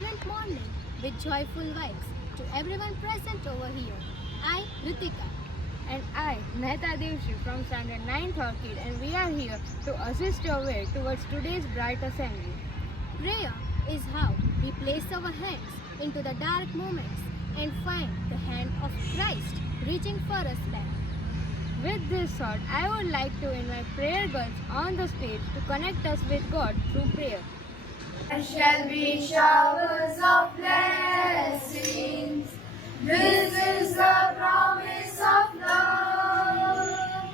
Good morning with joyful vibes to everyone present over here. I, Ritika. And I, Mehta from Standard 9th Orchid, and we are here to assist your way towards today's bright assembly. Prayer is how we place our hands into the dark moments and find the hand of Christ reaching for us back. With this thought, I would like to invite prayer girls on the stage to connect us with God through prayer. There shall be showers of blessings. This is the promise of love.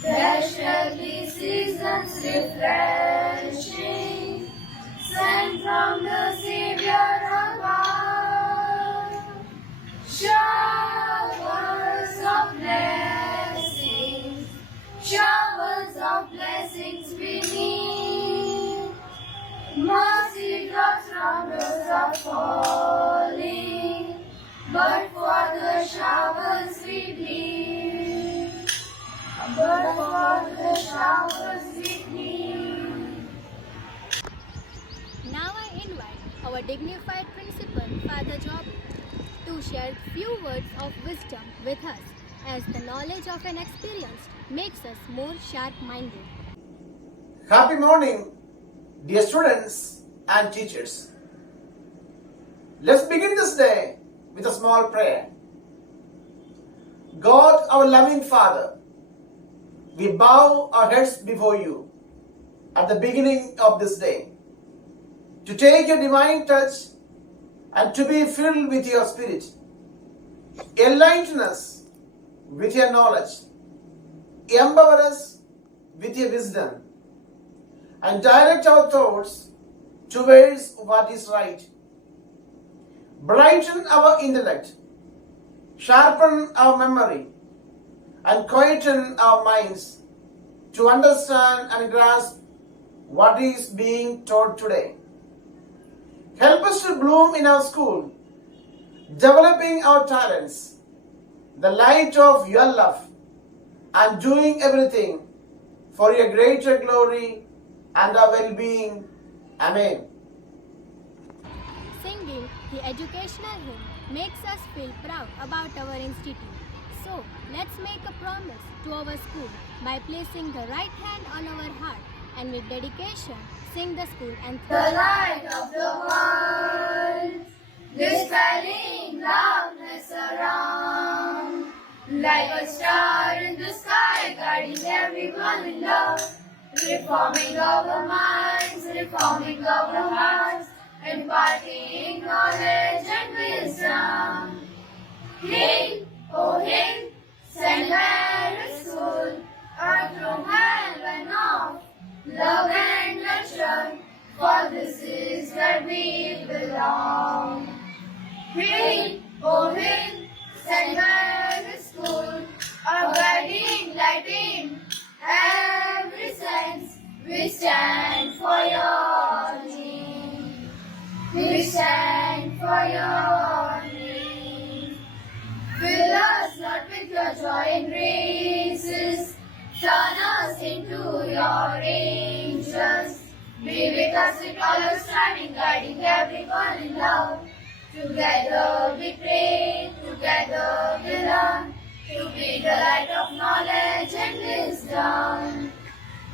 There shall be seasons refreshing, sent from the Savior above. Showers of blessings, showers of blessings beneath. Mercy drops from those are falling, but for the showers we plead. But for the showers we plead. Now I invite our dignified principal, Father Job, to share few words of wisdom with us, as the knowledge of an experienced makes us more sharp-minded. Happy morning, dear students and teachers. Let's begin this day with a small prayer. God, our loving Father, we bow our heads before you at the beginning of this day to take your divine touch and to be filled with your Spirit. Enlighten us with your knowledge. Empower us with your wisdom and direct our thoughts towards what is right. Brighten our intellect, sharpen our memory, and quieten our minds to understand and grasp what is being taught today. Help us to bloom in our school, developing our talents, the light of your love, and doing everything for your greater glory and our well-being. Amen. Singing the educational hymn makes us feel proud about our institute. So, let's make a promise to our school by placing the right hand on our heart and with dedication sing the school anthem. The light of the world, dispelling darkness around, like a star in the sky, guiding everyone in love, reforming our minds, reforming our hearts, imparting knowledge and wisdom. Hail, oh hail, St. Mary's School, our true heaven of love and nurture, for this is where we belong. Hail, oh hail, St. Mary's School, our guiding light in every sense. We stand for your name. We stand for your name. Fill us not with your joy and graces, turn us into your angels. Be with us with all our striving, guiding everyone in love. Together we pray, together we learn, to be the light of knowledge and wisdom.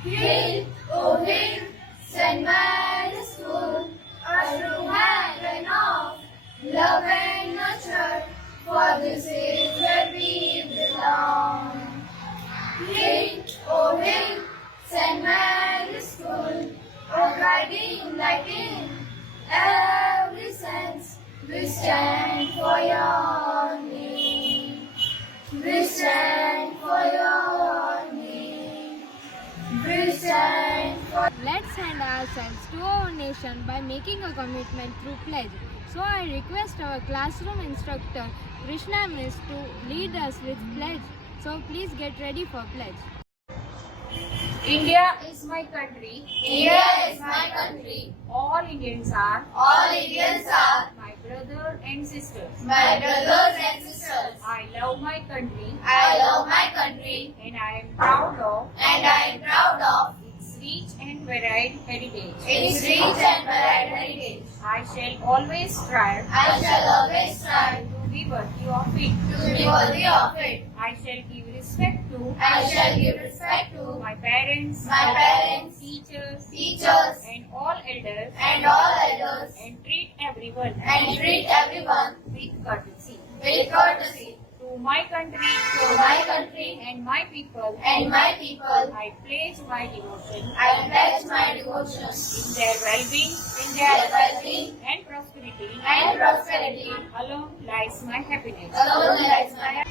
Hail, oh hail, St. Mary's School, our true heaven of love and nurture, for this is where we belong. Hail, oh hail, St. Mary's School, our guiding light in every sense. We stand for your name. We stand for your name. We stand for. Let's hand ourselves to our nation by making a commitment through pledge. So I request our classroom instructor, Krishna Miss, to lead us with pledge. So please get ready for pledge. India is my country. India is my country. All Indians are All Indians are my brother and sisters. my brothers and sisters. I love my country I love my country and I am proud of and I am proud of its rich and varied heritage. Its rich and varied heritage. I shall always strive I shall always strive to be worthy of it. to be worthy of it. I shall give respect to I shall give respect to my parents, teachers, and all elders, and all elders, and treat everyone and treat everyone with courtesy. with courtesy. To my country, To my country and my people, and my people, I pledge my devotion I pledge my devotion in their well-being in their well-being and prosperity. and prosperity. Alone lies my happiness. Alone lies my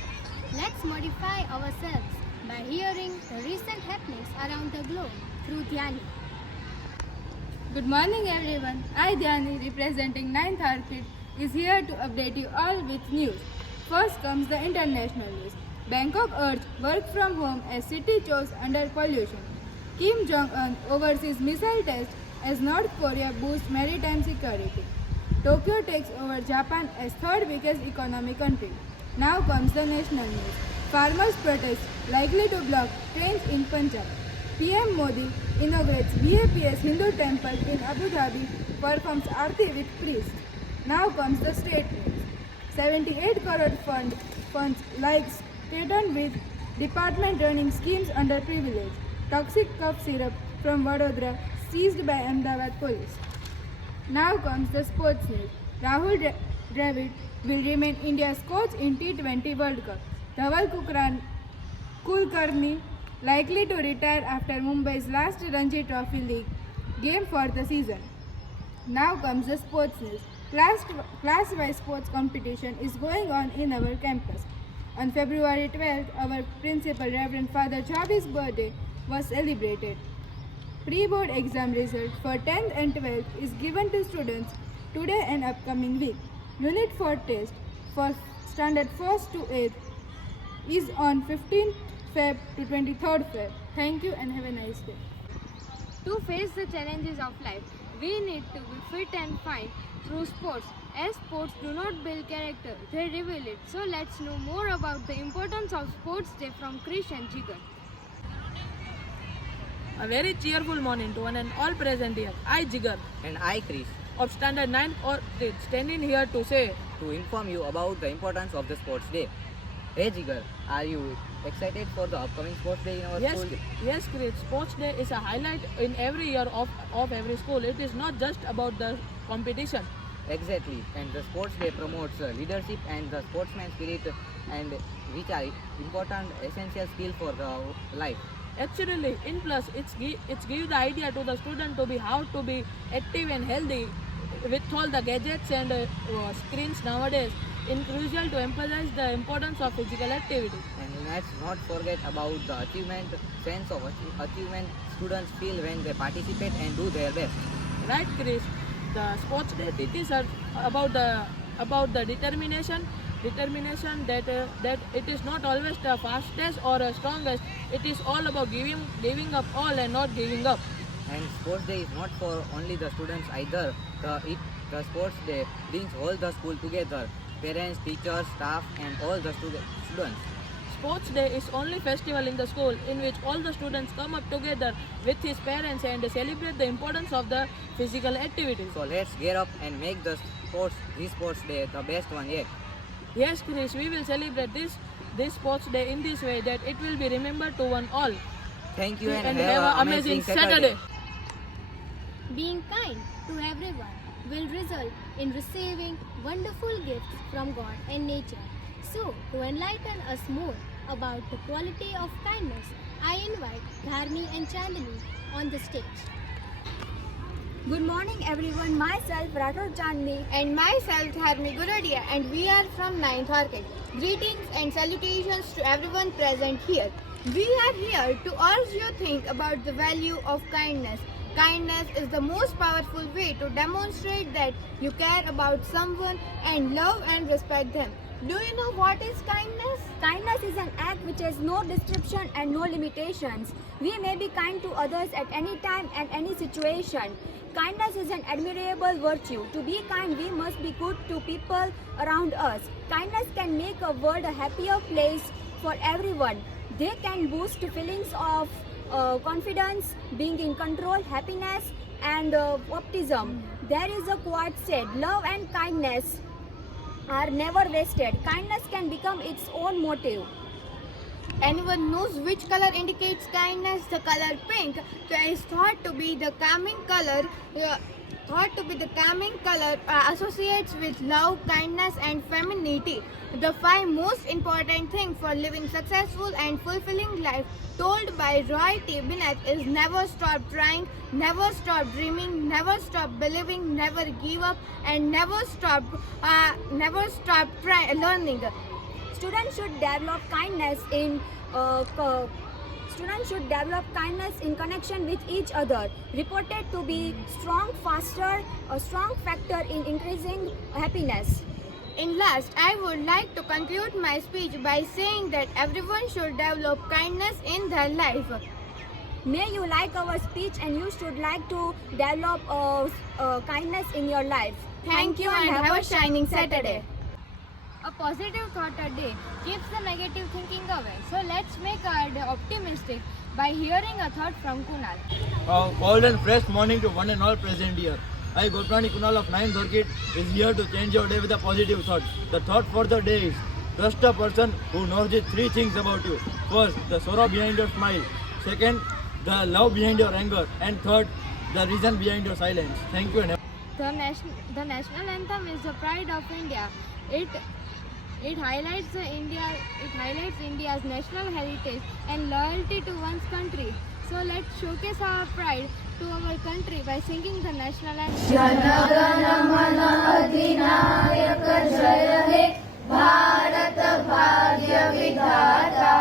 Let's modify ourselves by hearing the recent happenings around the globe through Dhyani. Good morning everyone. I Dhyani representing 9th Orchid is here to update you all with news. First comes the international news. Bangkok urged work from home as city chose under pollution. Kim Jong-un oversees missile test as North Korea boosts maritime security. Tokyo takes over Japan as third biggest economic country. Now comes the national news. Farmers protest likely to block trains in Punjab. PM Modi inaugurates BAPS Hindu temple in Abu Dhabi, performs Aarti with priest. Now comes the state news. 78 crore funds like Staten with department running schemes under privilege. Toxic cough syrup from Vadodara seized by Ahmedabad police. Now comes the sports news. Rahul Dravid will remain India's coach in T20 World Cup. Dhaval Kulkarni likely to retire after Mumbai's last Ranji Trophy League game for the season. Now comes the sports news. Class-wise sports competition is going on in our campus. On February 12th, our principal Reverend Father Chavi's birthday was celebrated. Pre-board exam result for 10th and 12th is given to students today and upcoming week. Unit 4 test for standard 1st to 8th is on 15th Feb to 23rd Feb. Thank you and have a nice day. To face the challenges of life, we need to be fit and fine through sports. As sports do not build character, they reveal it. So let's know more about the importance of Sports Day from Krish and Jigar. A very cheerful morning to one and all present here. I, Jigar, And I, Chris, of Standard 9 Orchid, standing here to say, to inform you about the importance of the Sports Day. Hey Jigar, are you excited for the upcoming Sports Day in our yes, school? yes, Chris, Sports Day is a highlight in every year of every school. It is not just about the competition. Exactly, and the Sports Day promotes leadership and the sportsman spirit, and which are important essential skill for the life. Actually, in plus, it's give the idea to the student to be how to be active and healthy with all the gadgets and screens nowadays. It's crucial to emphasize the importance of physical activity. And let's not forget about the sense of achievement students feel when they participate and do their best. Right, Chris? The Sports Day teaches us about the determination that it is not always the fastest or the strongest. It is all about giving up all and not giving up. And Sports Day is not for only the students either. The Sports Day brings all the school together. Parents, teachers, staff and all the students. Sports Day is only festival in the school in which all the students come up together with his parents and celebrate the importance of the physical activities. So let's get up and make this Sports Day the best one yet. Yes, Chris, we will celebrate this Sports Day in this way that it will be remembered to one all. Thank you And have an amazing Saturday. Being kind to everyone will result in receiving wonderful gifts from God and nature. So, to enlighten us more about the quality of kindness, I invite Dharmi and Chandani on the stage. Good morning everyone, myself Rathod Chandni And myself, Dharmi Gurodia, and we are from 9th Orchid. Greetings and salutations to everyone present here. We are here to urge you think about the value of kindness. Kindness is the most powerful way to demonstrate that you care about someone and love and respect them. Do you know what is kindness? Kindness is an act which has no description and no limitations. We may be kind to others at any time and any situation. Kindness is an admirable virtue. To be kind, we must be good to people around us. Kindness can make a world a happier place for everyone. They can boost feelings of confidence, being in control, happiness, and optimism. There is a quote said, love and kindness are never wasted. Kindness can become its own motive. Anyone knows which color indicates kindness? The color pink is thought to be the calming color. Associates with love, kindness, and femininity. The 5 most important things for living successful and fulfilling life, told by Roy T. Bennett, is never stop trying, never stop dreaming, never stop believing, never give up, and never stop learning. Students should develop kindness in connection with each other, reported to be a strong factor in increasing happiness. In last, I would like to conclude my speech by saying that everyone should develop kindness in their life. May you like our speech and you should like to develop kindness in your life. Thank you and have a shining Saturday. A positive thought a day keeps the negative thinking away. So let's make our day optimistic by hearing a thought from Kunal. A cold and fresh morning to one and all present here. I, Gopani Kunal of 9th Orchid, is here to change your day with a positive thought. The thought for the day is, trust a person who knows the 3 things about you. First, the sorrow behind your smile. Second, the love behind your anger. And third, the reason behind your silence. Thank you. The national anthem is the pride of India. It highlights India's national heritage and loyalty to one's country. So let's showcase our pride to our country by singing the national anthem. अधिनायक जय हे भारत भाग्य विधाता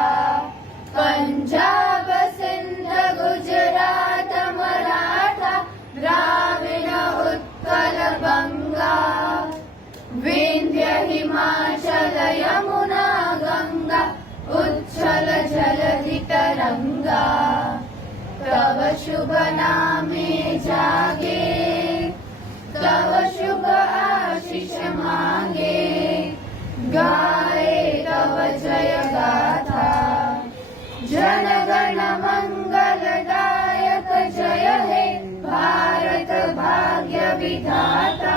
पंजाब सिंध गुजरात मराठा द्राविड उत्कल बंगा विंध्य हिमाचल यमुना गंगा उच्छल जलधि तरंगा तव शुभ नामे जागे तव शुभ आशीष मांगे गाए तव जय गाथा जन गण मंगलदायक जय हे भारत भाग्य विधाता